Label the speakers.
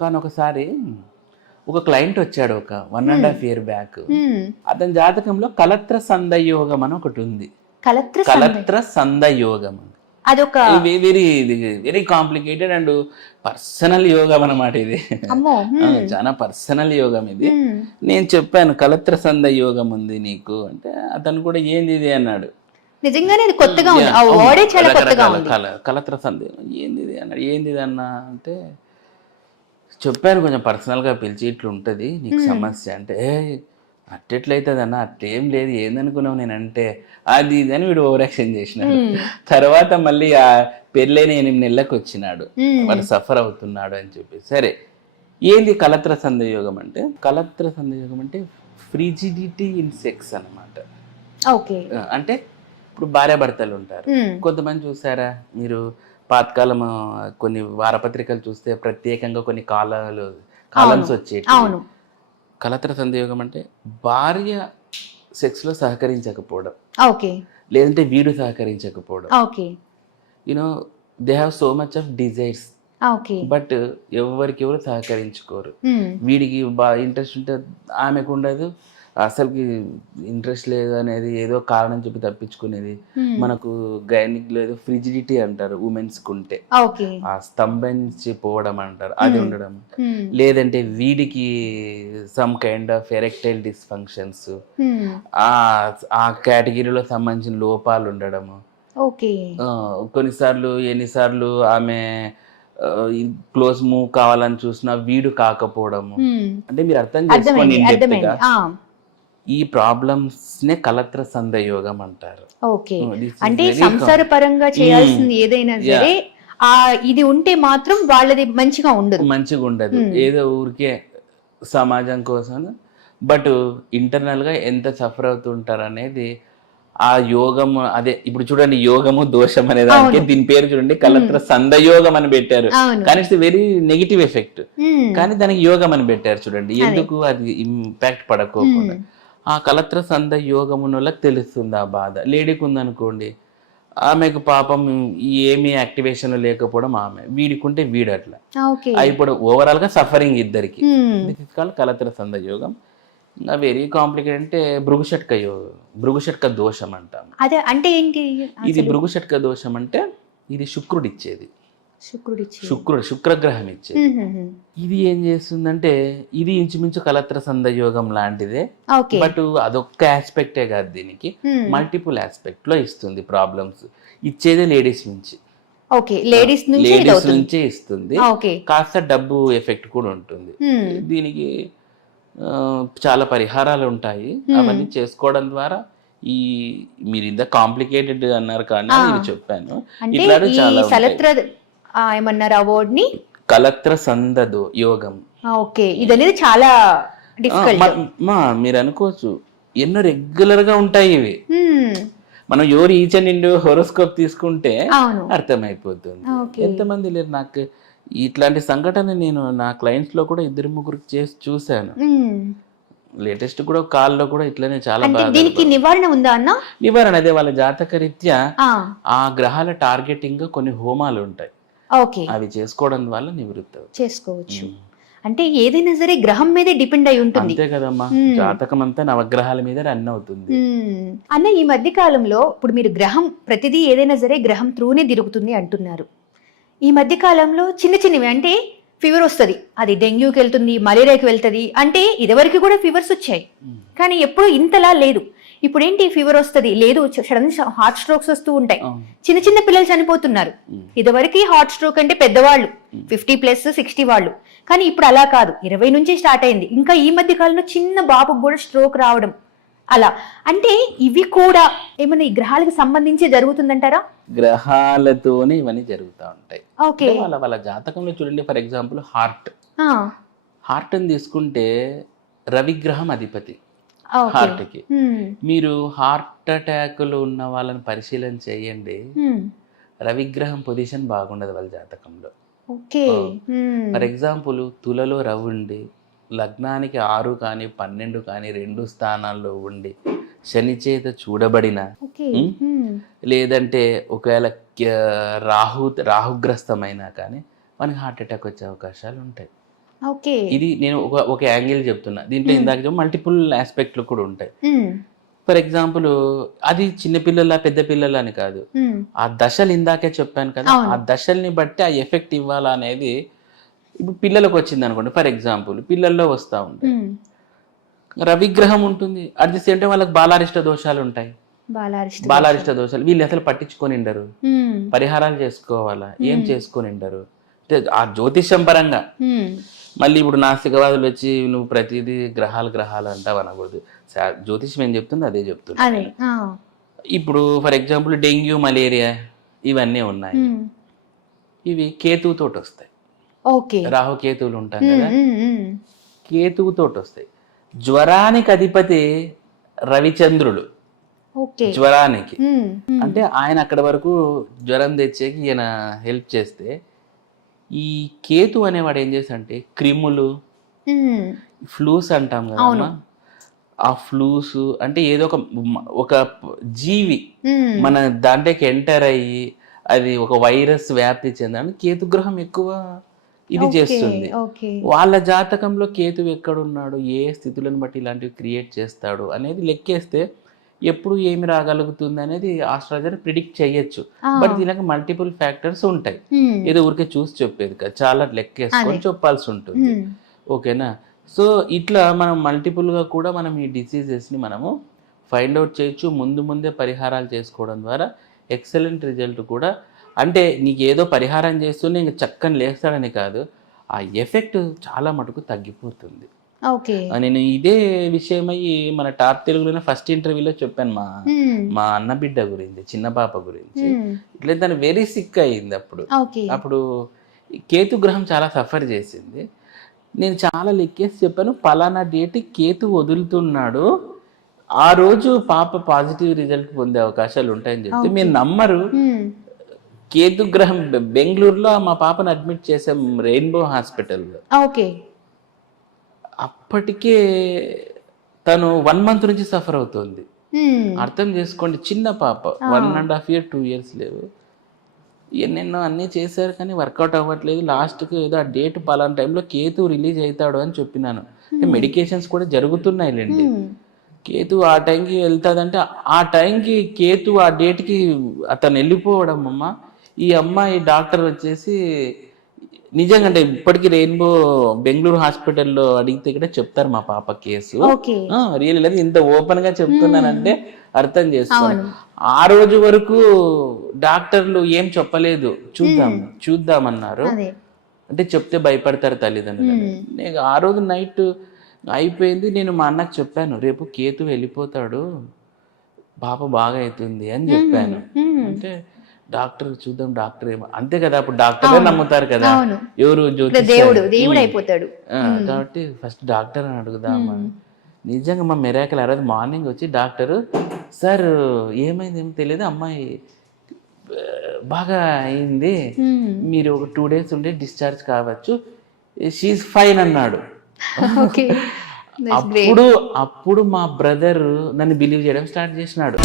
Speaker 1: ఒకనొకసారి ఒక క్లయింట్ వచ్చాడు ఒక one and half year back.
Speaker 2: Hmm.
Speaker 1: అతని జాతకంలో కలత్ర సందయోగం అని ఒకటి ఉంది.
Speaker 2: కలత్ర సందే-
Speaker 1: కలత్ర సందయోగం.
Speaker 2: అదొక
Speaker 1: very very complicated and personal యోగం అన్నమాట ఇది. ఆ, చాలా పర్సనల్ యోగం ఇది. నేను చెప్పాను కలత్ర సంద యోగం ఉంది నీకు అంటే అతను కూడా ఏంది ఇది అన్నాడు.
Speaker 2: నిజంగానే కొత్తగా ఉంది.
Speaker 1: కలత్ర సందేహం ఏంది ఇది అన్నాడు. ఏంది ఇది అన్న అంటే చెప్పాను కొంచెం పర్సనల్గా పిలిచి ఇట్లా ఉంటుంది నీకు సమస్య అంటే ఏ అట్టెట్లయితుంది అన్న అట్లేం లేదు ఏందనుకున్నావు నేను అంటే అది ఇది అని వీడు ఓవర్ యాక్షన్ చేసినాడు. తర్వాత మళ్ళీ ఆ పెళ్ళైన ఎనిమిది నెలలకు వచ్చినాడు. వాడు సఫర్ అవుతున్నాడు అని చెప్పి సరే ఏంది కలత్ర సందయోగం అంటే కలత్ర సందయోగం అంటే ఫ్రిజిడిటీ ఇన్ సెక్స్ అన్నమాట.
Speaker 2: ఓకే.
Speaker 1: అంటే ఇప్పుడు భార్యాభర్తలు ఉంటారు. కొంతమంది చూసారా మీరు పాతకాలం కొన్ని వారపత్రికలు చూస్తే ప్రత్యేకంగా కొన్ని కాలాలు కాలమ్స్ వచ్చేటి
Speaker 2: అవును.
Speaker 1: కలత్ర సందయోగం అంటే భార్య సెక్స్లో సహకరించకపోవడం.
Speaker 2: ఓకే.
Speaker 1: లేదంటే వీడు సహకరించకపోవడం.
Speaker 2: Okay.
Speaker 1: You know they have so much of desires
Speaker 2: okay.
Speaker 1: But ఎవరికి ఎవరు సహకరించుకోరు. వీడికి బాగా ఇంట్రెస్ట్ ఉంటే ఆమెకు ఉండదు. అసలుకి ఇంట్రెస్ట్ లేదు అనేది ఏదో కారణం చెప్పి తప్పించుకునేది. మనకు గైనిక్ లేదు ఫ్రిజిడిటీ అంటారు ఉమెన్స్కు ఉంటే.
Speaker 2: ఓకే.
Speaker 1: ఆ స్తంభించి పోవడం అంటారు అది ఉండడం. లేదంటే వీడికి some kind of erectile dysfunctions. ఆ ఆ కేటగిరీలో సంబంధించిన లోపాలు ఉండడము. కొన్నిసార్లు ఎన్నిసార్లు ఆమె క్లోజ్ మూవ్ కావాలని చూసినా వీడు కాకపోవడము. అంటే మీరు అర్థం చేసుకోండి ఈ ప్రాబ్లమ్స్ నే కలత్ర సందయోగం అంటారు.
Speaker 2: ఓకే.
Speaker 1: Is
Speaker 2: అంటే సంసార పరంగా చేయాల్సింది
Speaker 1: Mm.
Speaker 2: ఏదైనా. సరే ఆ ఇది ఉంటే మాత్రం వాళ్ళది మంచిగా ఉండదు.
Speaker 1: మంచిగా ఉండదు.
Speaker 2: Hmm.
Speaker 1: ఏదో ఊరికే సమాజం కోసం. బట్ ఇంటర్నల్గా ఎంత సఫర్ అవుతుంటారు అనేది ఆ యోగం అదే ఇప్పుడు చూడండి యోగము దోషం అనే దానికి. దీని పేరు చూడండి కలత్ర సందయోగం అని పెట్టారు. కానీ ఇట్స్ వెరీ నెగిటివ్ ఎఫెక్ట్. కానీ దానికి యోగం అని పెట్టారు చూడండి. ఎందుకు అది ఇంపాక్ట్ పడకోకుండా. ఆ కలత్ర సంద యోగమునోళ్ళకి తెలుస్తుంది ఆ బాధ? లేడీకి ఉందనుకోండి ఆమెకు పాపం ఏమీ యాక్టివేషన్ లేకపోవడం ఆమె. వీడికుంటే వీడు అట్లా ఇప్పుడు ఓవరాల్గా సఫరింగ్ ఇద్దరికి. దిస్ ఇస్ కాల్ కలత్ర సంద యోగం. ఇంకా వెరీ కాంప్లికేట్ అంటే భృగుషట్క యోగం భృగుషట్క దోషం అంటాం
Speaker 2: అదే అంటే ఏంటి?
Speaker 1: ఇది భృగుషట్క దోషం అంటే ఇది శుక్రుడు ఇచ్చేది శుక్రుడు శుక్రగ్రహం ఇచ్చేది
Speaker 2: మ్మ్.
Speaker 1: ఇది ఏం చేస్తుందంటే ఇది ఇంచుమించు కలత్ర సంద యోగం లాంటిదే. బట్ అదొక్క ఆస్పెక్టే కాదు దీనికి. మల్టిపుల్ ఆస్పెక్ట్లో ఇస్తుంది ప్రాబ్లమ్స్. ఇచ్చేదే లేడీస్ నుంచి.
Speaker 2: లేడీస్ నుంచి
Speaker 1: ఇస్తుంది. కాస్త డబ్బు ఎఫెక్ట్ కూడా ఉంటుంది. దీనికి చాలా పరిహారాలు ఉంటాయి. అవన్నీ చేసుకోవడం ద్వారా ఈ మీరు ఇంత కాంప్లికేటెడ్ అన్నారు కానీ చెప్పాను.
Speaker 2: ఈ
Speaker 1: చాలా
Speaker 2: ఏమన్నారు? అవార్డ్ని?
Speaker 1: కలత్ర సందదు యోగం.
Speaker 2: ఓకే. ఇది అనేది చాలా డిఫికల్ట్
Speaker 1: మ- మీరు అనుకోవచ్చు. ఎన్నో రెగ్యులర్గా ఉంటాయి ఇవి. మనం ఎవరు ఈచ్ అండ్ ఇండియో హోరోస్కోప్ తీసుకుంటే అర్థమైపోతుంది. ఎంతమంది లేరు? నాకు ఇట్లాంటి సంఘటన నేను నా క్లయింట్స్లో కూడా ఇద్దరు ముగ్గురికి చేసి చూశాను. లేటెస్ట్ కూడా కాల్లో కూడా ఇట్లనే చాలా
Speaker 2: దీనికి నివారణ ఉందా అన్న?
Speaker 1: నివారణ అదే వాళ్ళ జాతక రీత్యా
Speaker 2: ఆ,
Speaker 1: ఆ గ్రహాల టార్గెటింగ్గా కొన్ని హోమాలు ఉంటాయి.
Speaker 2: ఓకే.
Speaker 1: అవి చేసుకోవడం వల్ల నివృత్తి.
Speaker 2: చేసుకోవచ్చు. అంటే ఏదైనా సరే గ్రహం మీదే డిపెండ్ అయి ఉంటుంది.
Speaker 1: అంతే కదమ్మా.
Speaker 2: మ్మ్.
Speaker 1: జాతకం అంతా నవగ్రహాల మీద రన్ అవుతుంది.
Speaker 2: అన్న ఈ మధ్య కాలంలో ఇప్పుడు మీరు గ్రహం ప్రతిదీ ఏదైనా సరే గ్రహం త్రూనే తిరుగుతుంది అంటున్నారు. ఈ మధ్య కాలంలో చిన్న చిన్నవి అంటే ఫీవర్ వస్తుంది అది డెంగ్యూకి వెళ్తుంది మలేరియాకి వెళ్తుంది అంటే ఇదివరకు కూడా ఫీవర్స్ వచ్చాయి. కానీ ఎప్పుడు ఇంతలా లేదు. ఇప్పుడు ఏంటి ఫీవర్ వస్తుంది? లేదు సడన్ హార్ట్ స్ట్రోక్స్ వస్తూ ఉంటాయి. చిన్న చిన్న పిల్లలు చనిపోతున్నారు. ఇదివరకు హార్ట్ స్ట్రోక్ అంటే పెద్దవాళ్ళు. ఫిఫ్టీ ప్లస్ సిక్స్టీ వాళ్ళు. కానీ ఇప్పుడు అలా కాదు. ఇరవై నుంచి స్టార్ట్ అయింది. ఇంకా ఈ మధ్య కాలంలో చిన్న బాబుకు కూడా స్ట్రోక్ రావడం. అలా. అంటే ఇవి కూడా ఏమైనా ఈ గ్రహాలకు సంబంధించి జరుగుతుందంటారా?
Speaker 1: గ్రహాలతోనే ఇవన్నీ జరుగుతూ ఉంటాయి.
Speaker 2: ఓకే.
Speaker 1: వాళ్ళ వాళ్ళ జాతకంలో చూడండి ఫర్ ఎగ్జాంపుల్ హార్ట్
Speaker 2: ఆ,
Speaker 1: హార్ట్ అని తీసుకుంటే రవిగ్రహం అధిపతి.
Speaker 2: ఓకే
Speaker 1: హార్ట్కి
Speaker 2: హ్మ్,
Speaker 1: మీరు హార్ట్ అటాక్లు ఉన్న వాళ్ళని పరిశీలన చేయండి.
Speaker 2: హ్మ్,
Speaker 1: రవిగ్రహం పొజిషన్ బాగుండదు వాళ్ళ జాతకంలో.
Speaker 2: హ్మ్,
Speaker 1: ఫర్ ఎగ్జాంపుల్ తులలో రవి ఉండి లగ్నానికి ఆరు కానీ పన్నెండు కానీ రెండు స్థానాల్లో ఉండి శని చేత చూడబడిన లేదంటే ఒకవేళ రాహు రాహుగ్రస్తమైనా కానీ మనకి హార్ట్ అటాక్ వచ్చే అవకాశాలు ఉంటాయి.
Speaker 2: ఓకే.
Speaker 1: ఇది నేను ఒక ఒక యాంగిల్ చెప్తున్నా. దీంట్లో ఇందాక మల్టిపుల్ ఆస్పెక్ట్లు కూడా ఉంటాయి. ఫర్ ఎగ్జాంపుల్ అది చిన్న పిల్లల పెద్ద పిల్లల అని కాదు. ఆ దశలు ఇందాకే చెప్పాను కదా. ఆ దశల్ని బట్టి ఆ ఎఫెక్ట్ ఇవ్వాలా అనేది ఇప్పుడు పిల్లలకు వచ్చింది అనుకోండి. ఫర్ ఎగ్జాంపుల్ పిల్లల్లో వస్తూ ఉంటాయి. రవిగ్రహం ఉంటుంది. అట్ ది సేమ్ టైం వాళ్ళకి బాలారిష్ట దోషాలు ఉంటాయి.
Speaker 2: బాలారిష్ట
Speaker 1: దోషాలు. వీళ్ళు అసలు పట్టించుకొని ఉండరు. పరిహారాలు చేసుకోవాలా? ఏం చేసుకొని ఉండరు? ఆ జ్యోతిష్యం పరంగా. మళ్ళీ ఇప్పుడు నాస్తికవాదులు వచ్చి నువ్వు ప్రతిదీ గ్రహాలు గ్రహాలు అంటావు అనకూడదు. జ్యోతిష్యం ఏం చెప్తుంది? అదే చెప్తుంది. ఇప్పుడు ఫర్ ఎగ్జాంపుల్ డెంగ్యూ మలేరియా ఇవన్నీ ఉన్నాయి. ఇవి కేతువుతోటి వస్తాయి. రాహు కేతువులు ఉంటాం
Speaker 2: ఉమ్,
Speaker 1: కదా. కేతువుతోటి వస్తాయి. జ్వరానికి అధిపతి రవిచంద్రుడు. జ్వరానికి. అంటే ఆయన అక్కడి వరకు జ్వరం తెచ్చేకి ఈయన హెల్ప్ చేస్తే ఈ కేతు అనేవాడు ఏం చేస్తాడంటే క్రిములు ఫ్లూస్ అంటాం కదా. ఆ ఫ్లూస్ అంటే ఏదో ఒక ఒక జీవి. మన దాంట్లోకి ఎంటర్ అయ్యి అది ఒక వైరస్ వ్యాప్తి చెందడానికి కేతుగ్రహం ఎక్కువ ఇది చేస్తుంది. వాళ్ళ జాతకంలో కేతు ఎక్కడున్నాడు? ఏ స్థితులను బట్టి ఇలాంటివి క్రియేట్ చేస్తాడు? అనేది లెక్కేస్తే ఎప్పుడు ఏమి రాగలుగుతుంది అనేది ఆస్ట్రాలజర్ ప్రిడిక్ట్ చేయొచ్చు. బట్ దీనికి మల్టిపుల్ ఫ్యాక్టర్స్ ఉంటాయి. ఏదో ఊరికే చూసి చెప్పేది కదా. చాలా లెక్కేసుకొని చెప్పాల్సి ఉంటుంది. ఓకేనా? సో ఇట్లా మనం మల్టిపుల్గా కూడా మనం ఈ డిసీజెస్ని మనము ఫైండ్ అవుట్ చేయొచ్చు. ముందు ముందే పరిహారాలు చేసుకోవడం ద్వారా ఎక్సలెంట్ రిజల్ట్ కూడా అంటే నీకు ఏదో పరిహారం చేస్తూనే ఇంక చక్కని లేస్తాడని కాదు. ఆ ఎఫెక్ట్ చాలా మటుకు తగ్గిపోతుంది. నేను ఇదే విషయమై మన టాప్ తెలుగులోనే ఫస్ట్ ఇంటర్వ్యూలో చెప్పాను మా మా అన్న బిడ్డ గురించి చిన్న పాప గురించి. ఇట్లా తను వెరీ సిక్ అయ్యింది అప్పుడు. అప్పుడు కేతు గ్రహం చాలా సఫర్ చేసింది. నేను చాలా లెక్కేసి చెప్పాను పలానా డేట్ కేతు వదులుతున్నాడు. ఆ రోజు పాప పాజిటివ్ రిజల్ట్ పొందే అవకాశాలు ఉంటాయని చెప్తే మీరు నమ్మరు. కేతు గ్రహం బెంగళూరులో మా పాపను అడ్మిట్ చేసాం రెయిన్బో హాస్పిటల్లో
Speaker 2: ఓకే.
Speaker 1: అప్పటికే తను వన్ మంత్ నుంచి సఫర్ అవుతుంది. అర్థం చేసుకోండి చిన్న పాప. One and half year two years లేవు. ఎన్నెన్నో అన్నీ చేశారు కానీ వర్కౌట్ అవ్వట్లేదు. లాస్ట్కి ఏదో ఆ డేట్ పలానా టైంలో కేతు రిలీజ్ అవుతాడు అని చెప్పినాను. మెడికేషన్స్ కూడా జరుగుతున్నాయిలేండి
Speaker 2: ఉమ్.
Speaker 1: కేతు ఆ టైంకి వెళ్తాదంటే ఆ టైంకి కేతు ఆ డేట్కి అతను వెళ్ళిపోవడం అమ్మ. ఈ అమ్మాయి డాక్టర్ వచ్చేసి నిజంగా అంటే ఇప్పటికీ రెయిన్బో బెంగళూరు హాస్పిటల్లో అడిగితే కూడా చెప్తారు మా పాప కేసు. రియల్ లేదు ఇంత ఓపెన్గా చెప్తున్నానంటే అర్థం చేసుకోండి
Speaker 2: అవును.
Speaker 1: ఆ రోజు వరకు డాక్టర్లు ఏం చెప్పలేదు. చూద్దాం చూద్దామన్నారు.
Speaker 2: అదే.
Speaker 1: అంటే చెప్తే భయపడతారు తల్లిదండ్రులు నేను ఆ రోజు నైట్ అయిపోయింది నేను మా అన్నకు చెప్పాను రేపు కేతు వెళ్ళిపోతాడు పాప బాగా అవుతుంది అని చెప్పాను. అంటే డాక్టర్ చూద్దాం డాక్టర్ ఏమో. అంతే కదా అప్పుడు డాక్టరే నమ్ముతారు కదా. ఎవరు
Speaker 2: దేవుడు దేవుడు అయిపోతాడు.
Speaker 1: కాబట్టి ఫస్ట్ డాక్టర్ అని అడుగుదామా? నిజంగా మా మెరాకల్ ఆ రోజు మార్నింగ్ వచ్చి డాక్టర్ సార్ ఏమైంది? ఏమో తెలియదు అమ్మాయి బాగా అయింది. మీరు ఒక టూ డేస్ ఉంటే డిశ్చార్జ్ కావచ్చు. షీఈ్ ఫైన్ అన్నాడు. అప్పుడు అప్పుడు మా బ్రదర్ నన్ను బిలీవ్ చేయడం స్టార్ట్ చేసినాడు.